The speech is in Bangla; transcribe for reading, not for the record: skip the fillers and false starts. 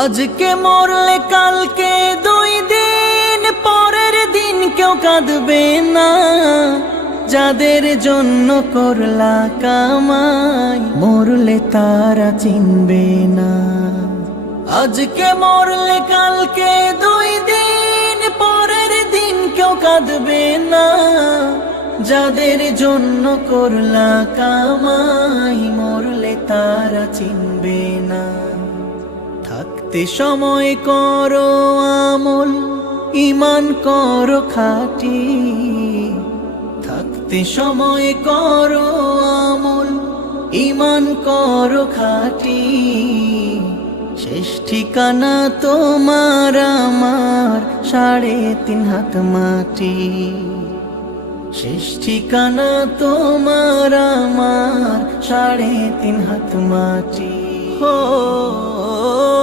আজকে মরলে কালকে 2 দিন পরের দিন কেউ কাঁদবে না। যাদের জন্য করলা কামাই মরলে তারা চিনবে না। আজকে মরলে কালকে 2 দিন পরের দিন কেউ কাঁদবে না। যাদের জন্য করলা কামাই মরলে তারা চিনবে না। থাকতে সময় করো আমল, ঈমান করো খাঁটি। থাকতে সময় করো আমল, ঈমান করো খাঁটি। শেষ ঠিকানা তোমার আমার 3.5 হাত মাটি। শেষ ঠিকানা তোমার আমার 3.5 হাত মাটি।